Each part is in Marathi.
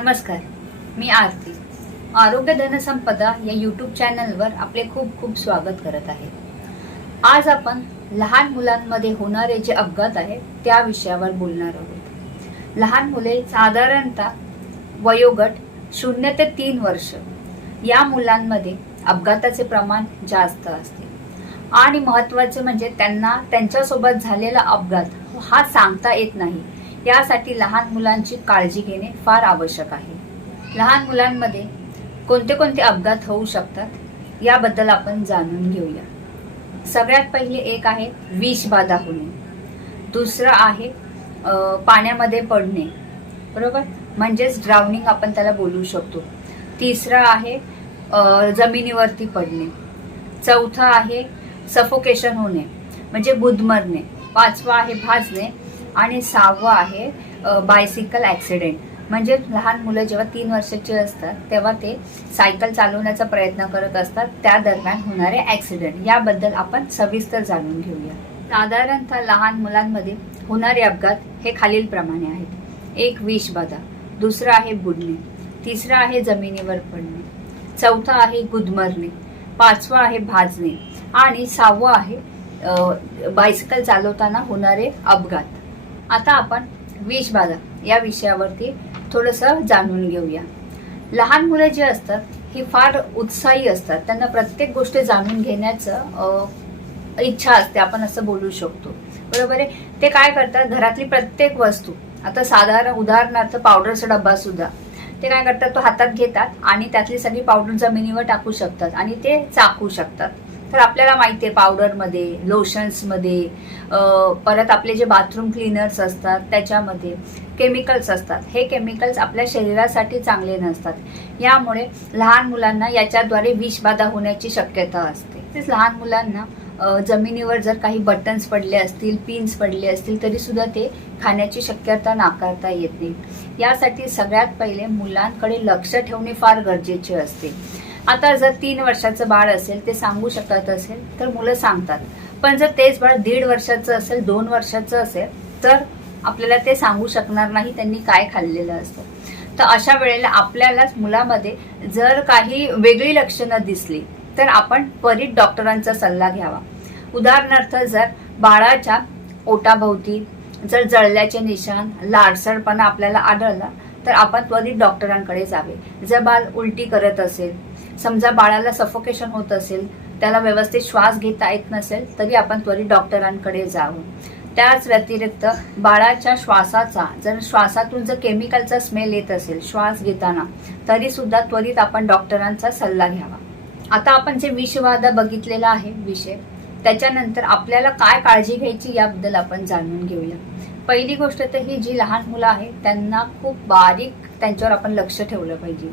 नमस्कार मी आरती. आरोग्य धनसंपदा या यूट्यूब चॅनलवर आपले खूप खूप स्वागत करत आहे. आज आपण लहान मुलांमध्ये होणारे जे अपघात आहेत त्या विषयावर बोलणार आहोत. लहान मुले साधारणतः वयोगट शून्य ते तीन वर्ष. या मुलांमध्ये अपघाताचे प्रमाण जास्त असते. आणि महत्त्वाचे म्हणजे त्यांना त्यांच्यासोबत झालेला अपघात हा सांगता येत नाही. यासाठी लहान मुलांची काळजी घेणे फार आवश्यक आहे. लहान मुलांमध्ये कोणते कोणते अपघात होऊ शकतात याबद्दल आपण जाणून घेऊया. सगळ्यात पहिले एक आहे विषबाधा होणे. दुसरं आहे पाण्यामध्ये पडणे. बरोबर? म्हणजेच ड्राउनिंग आपण त्याला बोलू शकतो. तिसरं आहे जमिनीवरती पडणे. चौथं आहे सफोकेशन होणे. म्हणजे बुदमरणे पाचवा आहे भाजणे. आणि सहावं आहे बायसिकल ॲक्सिडेंट म्हणजे लहान मुलं जेव्हा तीन वर्षाची असतात तेव्हा ते सायकल चालवण्याचा प्रयत्न करत असतात. त्या दरम्यान होणारे ॲक्सिडेंट याबद्दल आपण सविस्तर जाणून घेऊया. साधारणतः लहान मुलांमध्ये होणारे अपघात हे खालीलप्रमाणे आहेत. एक विषबाधा दुसरं आहे बुडणे तिसरं आहे जमिनीवर पडणे चौथं आहे गुदमरणे पाचवं आहे भाजणे आणि सहावं आहे बायसिकल चालवताना होणारे अपघात. आता आपण विषबाधा या विषयावरती थोडंसं जाणून घेऊया. लहान मुलं जे असतात ही फार उत्साही असतात. त्यांना प्रत्येक गोष्ट जाणून घेण्याचं इच्छा असते. आपण असं बोलू शकतो. बरोबर आहे? ते काय करतात? घरातली प्रत्येक वस्तू आता साधारण उदाहरणार्थ पावडरचा डब्बा सुद्धा ते काय करतात? तो हातात घेतात आणि त्यातली सगळी पावडर जमिनीवर टाकू शकतात आणि ते चाकू शकतात. तर आपल्याला माहिती आहे पावडरमध्ये लोशन्समध्ये परत आपले जे बाथरूम क्लीनर्स असतात त्याच्यामध्ये केमिकल्स असतात. हे केमिकल्स आपल्या शरीरासाठी चांगले नसतात. यामुळे लहान मुलांना याच्याद्वारे विषबाधा होण्याची शक्यता असते. तसेच लहान मुलांना जमिनीवर जर काही बटन्स पडले असतील पिन्स पडले असतील तरी सुद्धा ते खाण्याची शक्यता नाकारता येत. नाही यासाठी सगळ्यात पहिले मुलांकडे लक्ष ठेवणे फार गरजेचे असते. आता जर तीन वर्षाचं बाळ असेल ते सांगू शकत असेल तर मुलं सांगतात. पण जर तेच बाळ दीड वर्षाचं असेल दोन वर्षाचं असेल तर आपल्याला ते सांगू शकणार नाही त्यांनी काय खाल्लेलं असतं. तर अशा वेळेला आपल्यालाच मुलामध्ये जर काही वेगळी लक्षणं दिसली तर आपण त्वरित डॉक्टरांचा सल्ला घ्यावा. उदाहरणार्थ जर बाळाच्या ओटाभोवती जर जळल्याचे निशान लाडसरपणा आपल्याला आढळला तर आपण त्वरित डॉक्टरांकडे जावे. जर बाळ उलटी करत असेल समजा बाळाला सफोकेशन होत असेल त्याला व्यवस्थित श्वास घेता येत नसेल तरी आपण त्वरित डॉक्टरांकडे जावं त्याच व्यतिरिक्त बाळाच्या श्वासाचा जर श्वासातून जर केमिकलचा स्मेल येत असेल श्वास घेताना तरी सुद्धा त्वरित आपण डॉक्टरांचा सल्ला घ्यावा. आता आपण जे विषबाधा बघितलेला आहे विषय त्याच्यानंतर आपल्याला काय काळजी घ्यायची याबद्दल आपण जाणून घेऊया. पहिली गोष्ट तर ही जी लहान मुलं आहेत त्यांना खूप बारीक त्यांच्यावर आपण लक्ष ठेवलं पाहिजे.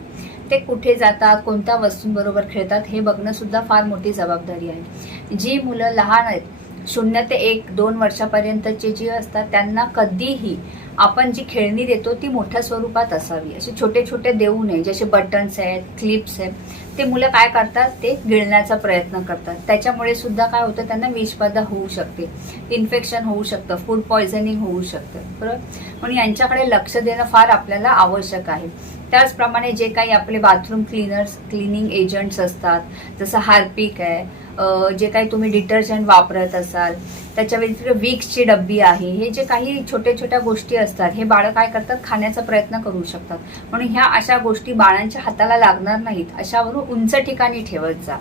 ते कुठे जातात कोणत्या वस्तूंबरोबर खेळतात हे बघणं सुद्धा फार मोठी जबाबदारी आहे. जी मुलं लहान आहेत शून्य ते एक दोन वर्षापर्यंतचे जी असतात त्यांना कधीही आपण जी खेळणी देतो ती मोठ्या स्वरूपात असावी. असे छोटे छोटे देऊ नये जसे बटन्स आहेत क्लिप्स आहेत. ते मुलं काय करतात? ते गिळण्याचा प्रयत्न करतात. त्याच्यामुळे सुद्धा काय होतं त्यांना विषबाधा होऊ शकते. इन्फेक्शन होऊ शकतं फूड पॉयझनिंग होऊ शकतं. बरोबर? म्हणून यांच्याकडे लक्ष देणं फार आपल्याला आवश्यक आहे. त्याचप्रमाणे जे काही आपले बाथरूम क्लीनर्स क्लिनिंग एजंट्स असतात जसं हार्पिक आहे जे काही तुम्ही डिटर्जंट वापरत असाल त्याच्या व्यतिरिक्त विक्सची डब्बी आहे हे जे काही छोट्या छोट्या गोष्टी असतात हे बाळं काय करतात? खाण्याचा प्रयत्न करू शकतात. म्हणून ह्या अशा गोष्टी बाळांच्या हाताला लागणार नाहीत अशावरून उंच ठिकाणी ठेवत जा.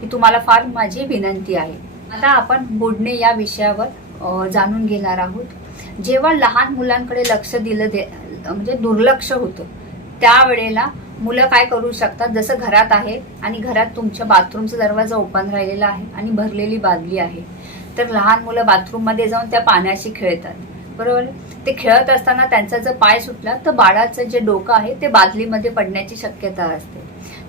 ही तुम्हाला फार माझी विनंती आहे. आता आपण बुडणे या विषयावर जाणून घेणार आहोत. जेव्हा लहान मुलांकडे लक्ष दिलं दे म्हणजे दुर्लक्ष होतं त्यावेळेला मुलं काय करू शकतात? जसं घरात आहे आणि घरात तुमच्या बाथरूमचा दरवाजा ओपन राहिलेला आहे आणि भरलेली बादली आहे. तर लहान मुलं बाथरूममध्ये जाऊन त्या पाण्याशी खेळतात. बरोबर? ते खेळत असताना त्यांचा जर पाय सुटला तर बाळाचं जे डोकं आहे ते बादलीमध्ये पडण्याची शक्यता असते.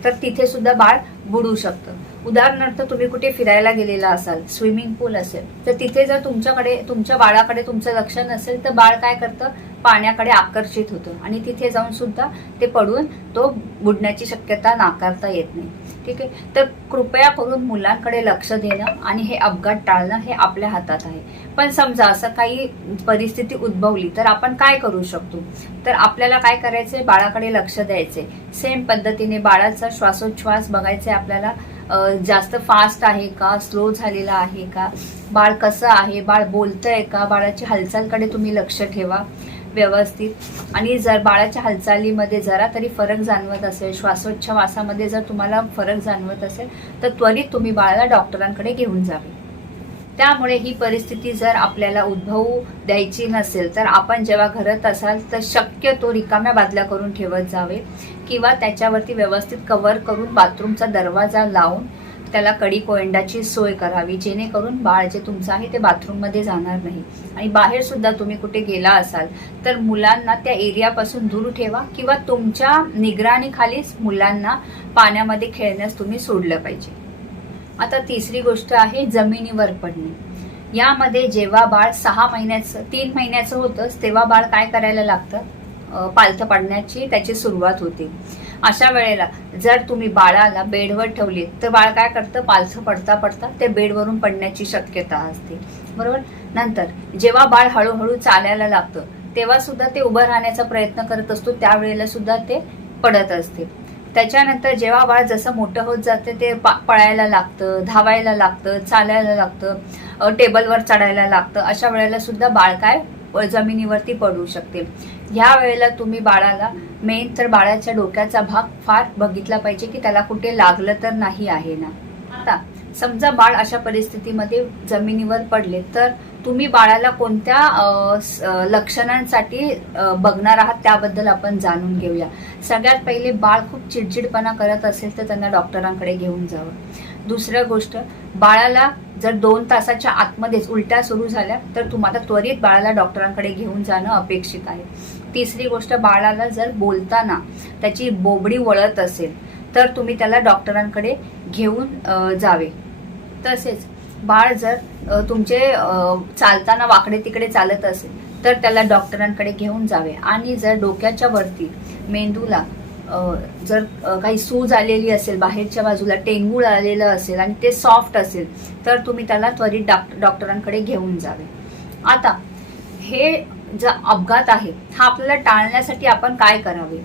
तर तिथे सुद्धा बाळ बुडू शकतं. उदाहरणार्थ तुम्ही कुठे फिरायला गेलेला असाल स्विमिंग पूल असेल तर तिथे जर तुमच्याकडे तुमच्या बाळाकडे तुमचं लक्ष नसेल तर बाळ काय करतं? पाण्याकडे आकर्षित होतं आणि तिथे जाऊन सुद्धा ते पडून तो बुडण्याची शक्यता नाकारता येत नाही. ठीक आहे? तर कृपया करून मुलांकडे लक्ष देणं आणि हे अपघात टाळणं हे आपल्या हातात आहे. पण समजा असं काही परिस्थिती उद्भवली तर आपण काय करू शकतो? तर आपल्याला काय करायचंय? बाळाकडे लक्ष द्यायचे सेम पद्धतीने बाळाचा श्वासोच्छ्वास बघायचे आपल्याला. जास्त फास्ट आहे का? स्लो झालेला आहे का? बाळ कसं आहे? बाळ बोलतंय का? बाळाची हालचालकडे तुम्ही लक्ष ठेवा व्यवस्थित. आणि जर बाळाच्या हालचालीमध्ये जरा तरी फरक जाणवत असेल श्वासोच्छवासामध्ये जर तुम्हाला फरक जाणवत असेल तर त्वरित तुम्ही बाळाला डॉक्टरांकडे घेऊन जावे. त्यामुळे ही परिस्थिती जर आपल्याला उद्भवू द्यायची नसेल तर आपण जेव्हा घरात असाल तर शक्यतो रिकाम्या बादल्या करून ठेवत जावे किंवा त्याच्यावरती व्यवस्थित कव्हर करून बाथरूमचा दरवाजा लावून त्याला कडी कोयंडाची सोय करावी जेणेकरून बाळ जे तुमचं आहे ते बाथरूममध्ये जाणार नाही. आणि बाहेर सुद्धा तुम्ही कुठे गेला असाल तर मुलांना त्या एरियापासून दूर ठेवा किंवा तुमच्या निगराणीखालीच मुलांना पाण्यामध्ये खेळण्यास तुम्ही सोडलं पाहिजे. आता तिसरी गोष्ट आहे जमिनीवर पडणे. यामध्ये जेव्हा बाळ सहा महिन्याचं तीन महिन्याचं होतंच तेव्हा बाळ काय करायला लागतं? पालथं पडण्याची त्याची सुरुवात होते. अशा वेळेला जर तुम्ही बाळाला बेडवर ठेवले तर बाळ काय करतं? पालथं पडता पडता ते बेडवरून पडण्याची शक्यता असते. बरोबर? नंतर जेव्हा बाळ हळूहळू चालायला लागतं तेव्हा सुद्धा ते उभं राहण्याचा प्रयत्न करत असतो त्यावेळेला सुद्धा ते पडत असते. त्याच्यानंतर जेव्हा बाळ जसं मोठं होत जाते ते पा- पळायला लागतं धावायला लागतं चालायला लागतं टेबलवर चढायला लागतं अशा वेळेला सुद्धा बाळ काय? जमिनीवरती पडू शकते. ह्या वेळेला तुम्ही बाळाला मेन तर बाळाच्या डोक्याचा भाग फार बघितला पाहिजे की त्याला कुठे लागलं तर नाही आहे ना. आता समजा बाळ अशा परिस्थितीमध्ये जमिनीवर पडले तर तुम्ही बाळाला कोणत्या स- लक्षणांसाठी बघणार आहात त्याबद्दल आपण जाणून घेऊया. सगळ्यात पहिले बाळ खूप चिडचिडपणा करत असेल तर त्यांना डॉक्टरांकडे घेऊन जावं. दुसरं गोष्ट बाळाला जर दोन तासाच्या आतमध्येच उलट्या सुरू झाल्या तर तुम्हाला त्वरित बाळाला डॉक्टरांकडे घेऊन जाणं अपेक्षित आहे. तिसरी गोष्ट बाळाला जर बोलताना त्याची बोबडी वळत असेल तर तुम्ही त्याला डॉक्टरांकडे घेऊन जावे. तसेच बाळ जर तुमचे चालताना वाकडे तिकडे चालत असेल तर त्याला डॉक्टरांकडे घेऊन जावे. आणि जर डोक्याच्या वरती मेंदूला जर काही सूज आलेली असेल बाहेरच्या बाजूला टेंगूळ आलेलं असेल आणि ते सॉफ्ट असेल तर तुम्ही त्याला त्वरित डॉक्टर डॉक्टरांकडे घेऊन जावे. आता हे जो अपघात आहे हा आपल्याला टाळण्यासाठी आपण काय करावे?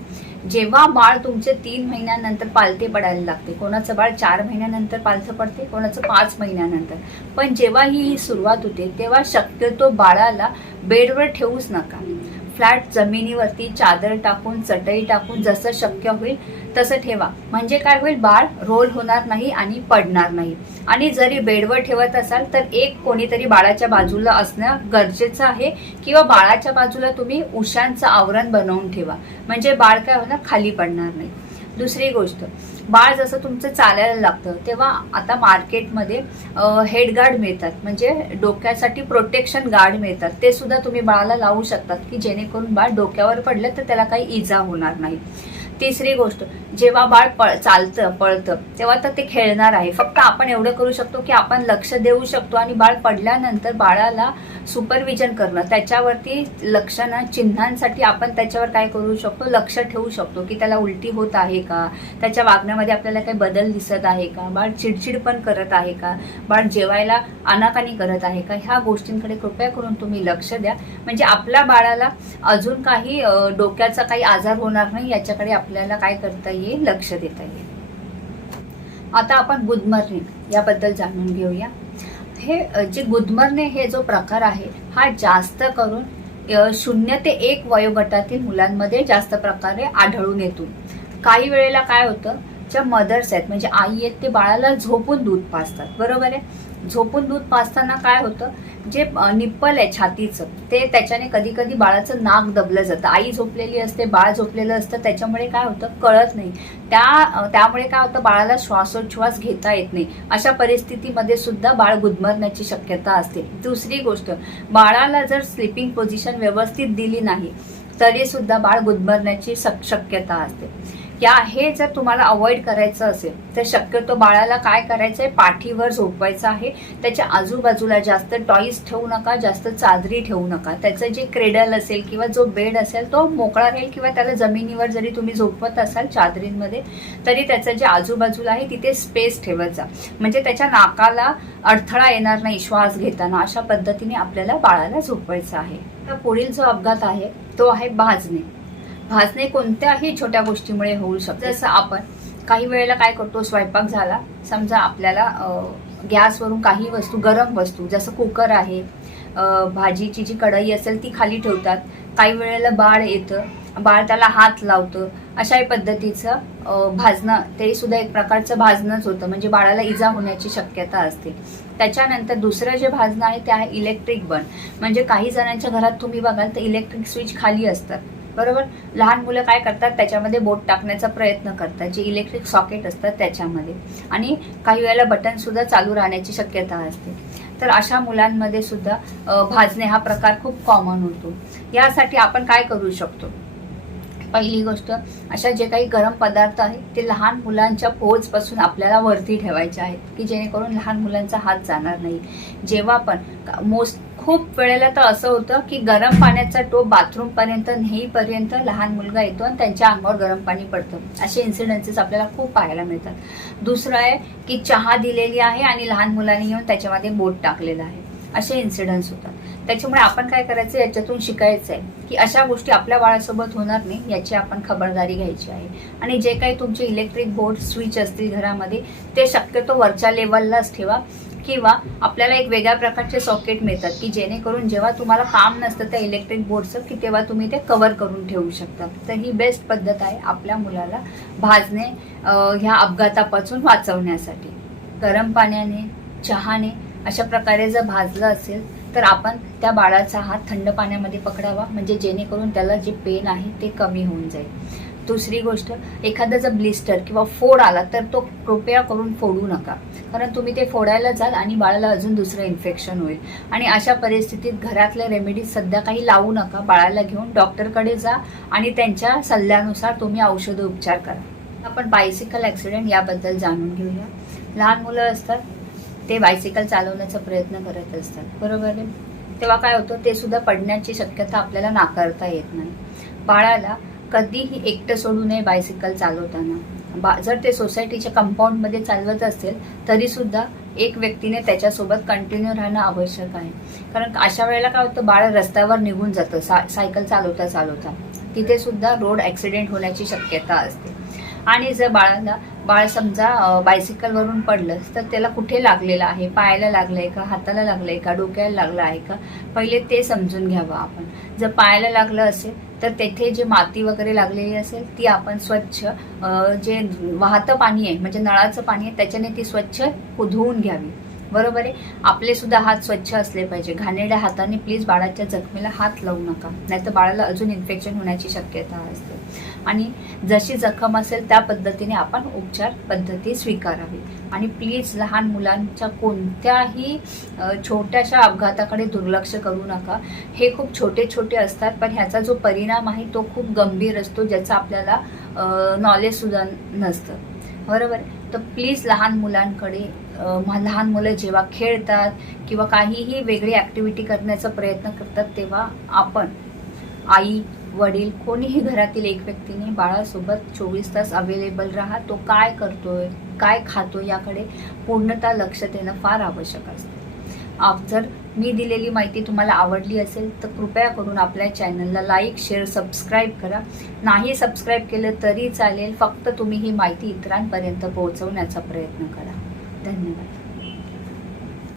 जेव्हा बाळ तुमचे तीन महिन्यानंतर पालथे पडायला लागते कोणाचं बाळ चार महिन्यानंतर पालथं पडते कोणाचं पाच महिन्यानंतर. पण जेव्हा ही ही सुरुवात होते तेव्हा शक्यतो बाळाला बेडवर ठेवूच नका. फ्लॅट जमिनीवरती चादर टाकून चटई टाकून जसं शक्य होईल तसं ठेवा. म्हणजे काय होईल? बाळ रोल होणार नाही आणि पडणार नाही. आणि जरी बेडवर ठेवत असाल तर एक कोणीतरी बाळाच्या बाजूला असणं गरजेचं आहे किंवा बाळाच्या बाजूला तुम्ही उशांचं आवरण बनवून ठेवा. म्हणजे बाळ काय होणार? खाली पडणार नाही. दुसरी गोष्ट बाळ जसं तुमचं चालायला लागतं तेव्हा आता मार्केटमध्ये हेड गार्ड मिळतात. म्हणजे डोक्यासाठी प्रोटेक्शन गार्ड मिळतात. ते सुद्धा तुम्ही बाळाला लावू शकतात की जेणेकरून बाळ डोक्यावर पडलं तर त्याला काही इजा होणार नाही. तिसरी गोष्ट जेव्हा बाळ पळ चालतं पळतं तेव्हा तर ते खेळणार आहे. फक्त आपण एवढं करू शकतो की आपण लक्ष देऊ शकतो आणि बाळ पडल्यानंतर बाळाला सुपरविजन करणं. त्याच्यावरती लक्षणं चिन्हांसाठी आपण त्याच्यावर काय करू शकतो? लक्ष ठेवू शकतो की त्याला उलटी होत आहे का? त्याच्या वागण्यामध्ये आपल्याला काही बदल दिसत आहे का? बाळ चिडचिड पण करत आहे का? बाळ जेवायला अनाकानी करत आहे का? ह्या गोष्टींकडे कृपया करून तुम्ही लक्ष द्या. म्हणजे आपल्या बाळाला अजून काही डोक्याचा काही आजार होणार नाही याच्याकडे आपल्याला काय करता येईल? लक्ष देता येईल. आता आपण गुदमरणे याबद्दल जाणून घेऊया. हे जे गुदमरणे हे जो प्रकार आहे हा जास्त करून शून्य ते एक वयोगटातील मुलांमध्ये जास्त प्रकारे आढळून येतो. काही वेळेला काय होतं? ज्या मदर्स आहेत. म्हणजे आई आहेत ते बाळाला झोपून दूध पाजतात. बरोबर आहे? झोपून दूध पाजताना काय होतं? जे निप्पल आहे छातीचं ते त्याच्याने कधी कधी बाळाचं नाक दबलं जातं. आई झोपलेली असते बाळ झोपलेलं असतं त्याच्यामुळे काय होतं? कळत नाही. त्या त्यामुळे काय होतं? बाळाला श्वासोच्छ्वास घेता येत नाही. अशा परिस्थितीमध्ये सुद्धा बाळ गुदमरण्याची शक्यता असते. दुसरी गोष्ट बाळाला जर स्लिपिंग पोझिशन व्यवस्थित दिली नाही तरी सुद्धा बाळ गुदमरण्याची शक- शक्यता असते. या हे जर तुम्हाला अवॉइड करायचं असेल तर शक्यतो बाळाला काय करायचं आहे पाठीवर झोपवायचं आहे. त्याच्या आजूबाजूला जास्त टॉईस ठेवू नका जास्त चादरी ठेवू नका. त्याचं जे क्रेडल असेल किंवा जो बेड असेल तो मोकळा राहील किंवा त्याला जमिनीवर जरी तुम्ही झोपवत असाल चादरींमध्ये तरी त्याचं जे आजूबाजूला आहे तिथे स्पेस ठेवत जा. म्हणजे त्याच्या नाकाला अडथळा येणार नाही श्वास घेताना. अशा पद्धतीने आपल्याला बाळाला झोपवायचं आहे. तर पुढील जो अपघात आहे तो आहे भाजणे. भाजणे कोणत्याही छोट्या गोष्टीमुळे होऊ शकते. जसं आपण काही वेळेला काय करतो स्वयंपाक झाला समजा आपल्याला गॅसवरून काही वस्तू गरम वस्तू जसं कुकर आहे भाजीची जी कढई असेल ती खाली ठेवतात. काही वेळेला बाळ येतं बाळ त्याला हात लावतं अशाही पद्धतीचं भाजणं ते सुद्धा एक प्रकारचं भाजणंच होतं. म्हणजे बाळाला इजा होण्याची शक्यता असते. त्याच्यानंतर दुसरं जे भाजणं आहे ते आहे इलेक्ट्रिक बन म्हणजे काही जणांच्या घरात तुम्ही बघाल तर इलेक्ट्रिक स्विच खाली असतात. बरोबर? लहान मुलं काय करतात? त्याच्यामध्ये बोट टाकण्याचा प्रयत्न करतात. जे इलेक्ट्रिक सॉकेट असतात त्याच्यामध्ये. आणि काही वेळेला बटन सुद्धा चालू राहण्याची शक्यता असते. तर अशा मुलांमध्ये सुद्धा भाजणे हा प्रकार खूप कॉमन होतो. यासाठी आपण काय करू शकतो? पहिली गोष्ट अशा जे काही गरम पदार्थ आहेत ते लहान मुलांच्या पोचपासून आपल्याला वरती ठेवायचे आहेत की जेणेकरून लहान मुलांचा हात जाणार नाही. जेव्हा पण मोस्ट खूप वेळेला तर असं होतं की गरम पाण्याचा टोप बाथरूमपर्यंत नेईपर्यंत लहान मुलगा येतो आणि त्यांच्या अंगावर गरम पाणी पडतं. असे इन्सिडेन्सेस आपल्याला खूप पाहायला मिळतात. दुसरं आहे की चहा दिलेली आहे आणि लहान मुलांनी येऊन त्याच्यामध्ये बोट टाकलेलं आहे. असे इन्सिडन्स होतात. त्याच्यामुळे आपण काय करायचं याच्यातून शिकायचं आहे की अशा गोष्टी आपल्या बाळासोबत होणार नाही याची आपण खबरदारी घ्यायची आहे. आणि जे काही तुमचे इलेक्ट्रिक बोर्ड स्विच असतील घरामध्ये ते शक्यतो वरच्या लेवललाच ठेवा. किंवा आपल्याला एक वेगळ्या प्रकारचे सॉकेट मिळतात की जेणेकरून जेव्हा तुम्हाला काम नसतं त्या इलेक्ट्रिक बोर्डचं की तेव्हा तुम्ही ते कव्हर करून ठेवू शकता. तर ही बेस्ट पद्धत आहे आपल्या मुलाला भाजणे ह्या अपघातापासून वाचवण्यासाठी. गरम पाण्याने चहाने अशा प्रकारे जर भाजलं असेल तर आपण त्या बाळाचा हात थंड पाण्यामध्ये पकडावा म्हणजे जेणेकरून त्याला जे पेन आहे ते कमी होऊन जाईल. दुसरी गोष्ट एखादा जर ब्लिस्टर किंवा फोड आला तर तो कृपया करून फोडू नका. कारण तुम्ही ते फोडायला जाल आणि बाळाला अजून दुसरं इन्फेक्शन होईल. आणि अशा परिस्थितीत घरातल्या रेमेडीज सध्या काही लावू नका. बाळाला घेऊन डॉक्टरकडे जा आणि त्यांच्या सल्ल्यानुसार तुम्ही औषध उपचार करा. आपण बायसिकल ॲक्सिडेंट याबद्दल जाणून घेऊया. लहान मुलं असतात ते बायसिकल चालवण्याचा प्रयत्न करत असतात. बरोबर आहे? तेव्हा काय होतं? ते सुद्धा पडण्याची शक्यता आपल्याला नाकारता येत नाही. बाळाला कधीही एकटं सोडू नये बायसिकल चालवताना. बा जर ते सोसायटीच्या कंपाऊंडमध्ये चालवत असेल तरीसुद्धा एक व्यक्तीने त्याच्यासोबत कंटिन्यू राहणं आवश्यक आहे. कारण अशा वेळेला काय होतं? बाळ रस्त्यावर निघून जातं सा सायकल चालवता चालवता तिथे सुद्धा रोड ॲक्सिडेंट होण्याची शक्यता असते. आणि जर बाळाला बाळ समजा बायसिकलवरून पडलं तर त्याला कुठे लागलेलं आहे? पायाला लागलंय का? हाताला लागलंय का? डोक्याला लागलं आहे का? पहिले ते समजून घ्यावं आपण. जर पायाला लागलं असेल तर तेथे जे माती वगैरे लागलेली असेल ती आपण स्वच्छ जे वाहतं पाणी आहे म्हणजे नळाचं पाणी आहे त्याच्याने ती स्वच्छ धुवून घ्यावी. बरोबर आहे? आपले सुद्धा हात स्वच्छ असले पाहिजे. घाणेरड्या हाताने प्लीज बाळाच्या जखमेला हात लावू नका. नाहीतर बाळाला अजून इन्फेक्शन होण्याची शक्यता असते. आणि जशी जखम असेल त्या पद्धतीने आपण उपचार पद्धती स्वीकारावी. आणि प्लीज लहान मुलांच्या कोणत्याही छोट्याशा अपघाताकडे दुर्लक्ष करू नका. हे खूप छोटे छोटे असतात पण ह्याचा जो परिणाम आहे तो खूप गंभीर असतो ज्याचा आपल्याला नॉलेजसुद्धा नसतं. बरोबर? तर प्लीज लहान मुलांकडे लहान मुलं जेव्हा खेळतात किंवा काहीही वेगळी ॲक्टिव्हिटी करण्याचा प्रयत्न करतात तेव्हा आपण आई वडील कोणीही घरातील एक व्यक्तीने बाळासोबत चोवीस तास अवेलेबल राहा तो काय करतोय काय खातो याकडे पूर्णतः लक्ष देणं फार आवश्यक असतं. जर मी दिलेली माहिती तुम्हाला आवडली असेल तर कृपया करून आपल्या चॅनलला लाईक शेअर सबस्क्राईब करा. नाही सबस्क्राईब केलं तरी चालेल फक्त तुम्ही ही माहिती इतरांपर्यंत पोहोचवण्याचा प्रयत्न करा. धन्यवाद.